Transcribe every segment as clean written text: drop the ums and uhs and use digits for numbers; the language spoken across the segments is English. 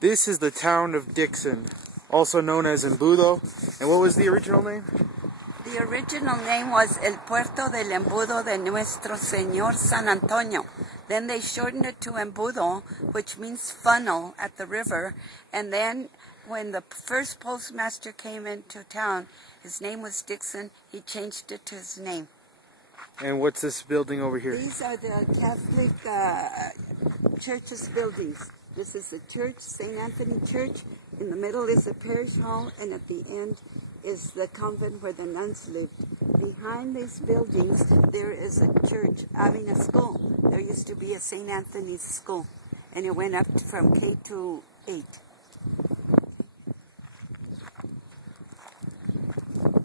This is the town of Dixon, also known as Embudo. And what was the original name? The original name was El Puerto del Embudo de Nuestro Señor San Antonio. Then they shortened it to Embudo, which means funnel at the river. And then when the first postmaster came into town, his name was Dixon, he changed it to his name. And what's this building over here? These are the Catholic church's buildings. This is the church, St. Anthony Church. In the middle is the parish hall, and at the end is the convent where the nuns lived. Behind these buildings, there is a church having a school. There used to be a St. Anthony's school, and it went up from K to 8.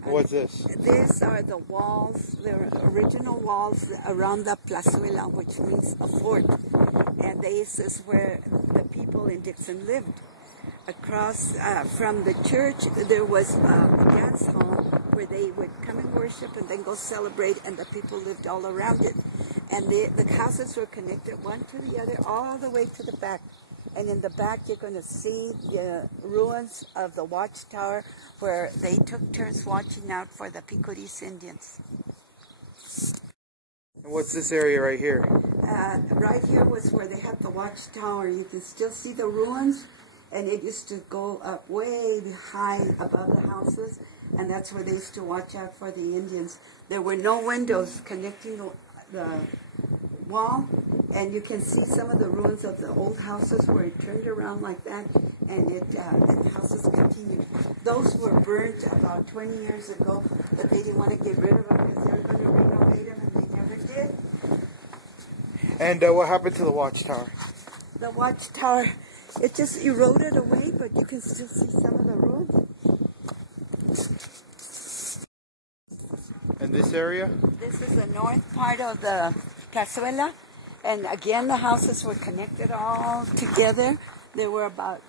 What's this? These are the walls, the original walls around the plazuela, which means a fort. And this is where the people in Dixon lived. Across from the church, there was a dance hall where they would come and worship and then go celebrate, and the people lived all around it. And the houses were connected one to the other all the way to the back. And in the back, you're going to see the ruins of the watchtower where they took turns watching out for the Picoris Indians. And what's this area right here? Right here was where they had the watchtower. You can still see the ruins, and it used to go up way high above the houses, and that's where they used to watch out for the Indians. There were no windows connecting the wall, and you can see some of the ruins of the old houses where it turned around like that, and the houses continued. Those were burnt about 20 years ago, but they didn't want to get rid of them because they were going to renovate them, and they never did. And what happened to the watchtower? The watchtower, it just eroded away, but you can still see some of the ruins. And this area? This is the north part of the plazuela, and again the houses were connected all together. There were about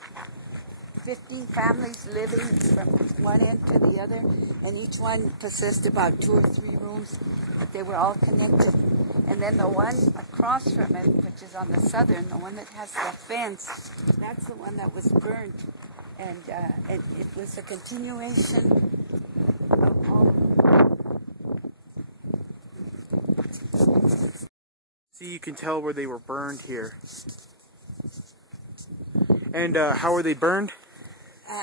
15 families living from one end to the other, and each one possessed about 2 or 3 rooms, but they were all connected. And then the one across from it, which is on the southern, the one that has the fence, that's the one that was burnt, and it was a continuation of all. See, you can tell where they were burned here. And how were they burned?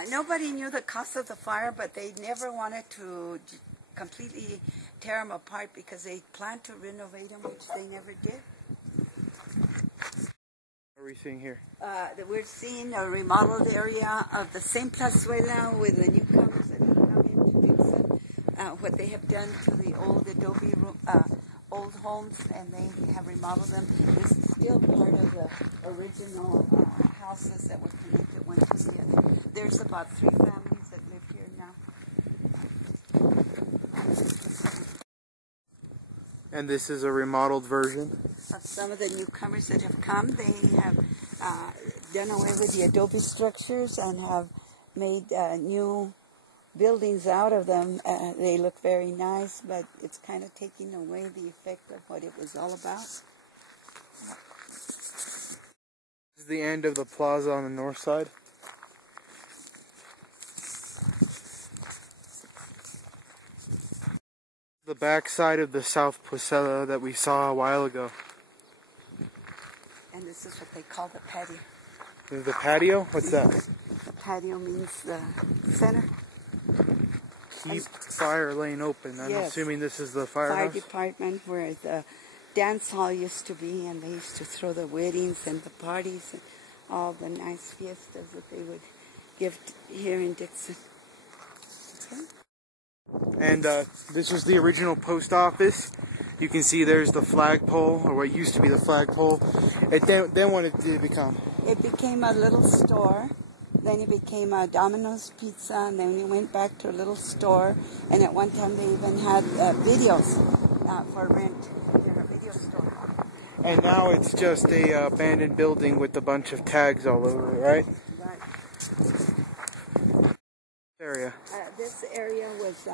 Nobody knew the cause of the fire, but they never wanted to completely tear them apart because they planned to renovate them, which they never did. What are we seeing here? We're seeing a remodeled area of the same plazuela with the newcomers that have come into Dixon. What they have done to the old adobe old homes, and they have remodeled them. This is still part of the original houses that were connected one to the other. There's about 3 families that live here now. And this is a remodeled version? Of some of the newcomers that have come. They have done away with the adobe structures and have made new buildings out of them. They look very nice, but it's kind of taking away the effect of what it was all about. This is the end of the plaza on the north side. The back side of the south plazuela that we saw a while ago. And this is what they call the patio. The patio? What's that? The patio means the center. Keep fire lane open. I'm assuming this is the firehouse? Fire department where the dance hall used to be, and they used to throw the weddings and the parties and all the nice fiestas that they would give here in Dixon. Okay. And this was the original post office. You can see there's the flagpole, or what used to be the flagpole. Then what did it become? It became a little store. Then it became a Domino's Pizza, and then it went back to a little store. And at one time they even had videos for rent in a video store. And now it's just a abandoned building with a bunch of tags all over it, right? Right. Area. This area was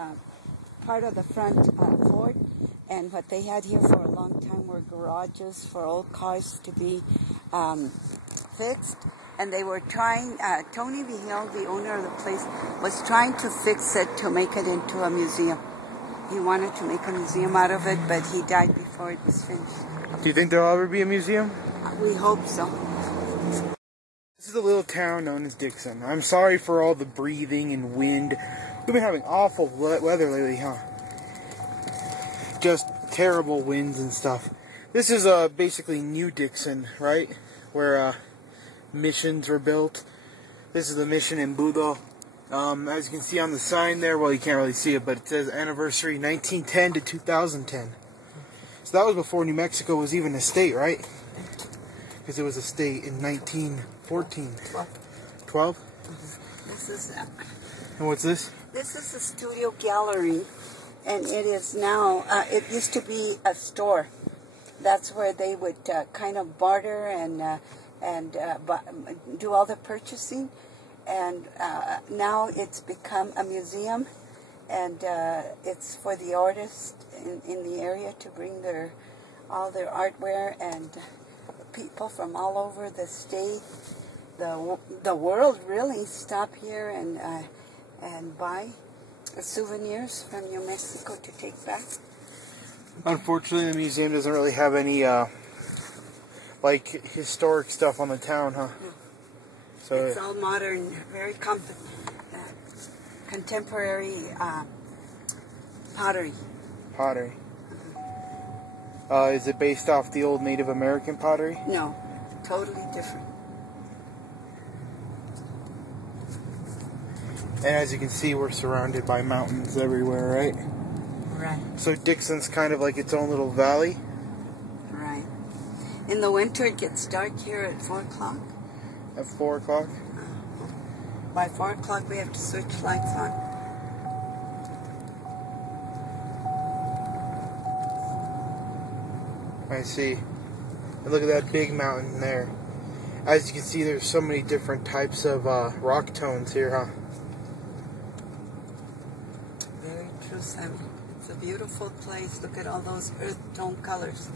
part of the front fort, and what they had here for a long time were garages for old cars to be fixed. And they were trying, Tony Vigil, the owner of the place, was trying to fix it to make it into a museum. He wanted to make a museum out of it, but he died before it was finished. Do you think there'll ever be a museum? We hope so. This is a little town known as Dixon. I'm sorry for all the breathing and wind. We've been having awful weather lately, huh? Just terrible winds and stuff. This is basically New Dixon, right? Where missions were built. This is the mission in Budo. As you can see on the sign there, well, you can't really see it, but it says anniversary 1910 to 2010. So that was before New Mexico was even a state, right? Because it was a state in 1914. 12? This is And what's this? This is a studio gallery, and it is now, it used to be a store. That's where they would kind of barter and do all the purchasing. And now it's become a museum, and it's for the artists in the area to bring all their artware, and people from all over the state, the world really stop here and buy souvenirs from New Mexico to take back. Unfortunately, the museum doesn't really have any like historic stuff on the town, huh? No. So it's all modern, very contemporary pottery. Pottery. Is it based off the old Native American pottery? No, totally different. And as you can see, we're surrounded by mountains everywhere, right? Right. So Dixon's kind of like its own little valley. Right. In the winter, it gets dark here at 4 o'clock. At 4 o'clock? By 4 o'clock, we have to switch lights on. I see. And look at that big mountain there. As you can see, there's so many different types of rock tones here, huh? Very true, Sammy. It's a beautiful place. Look at all those earth tone colors.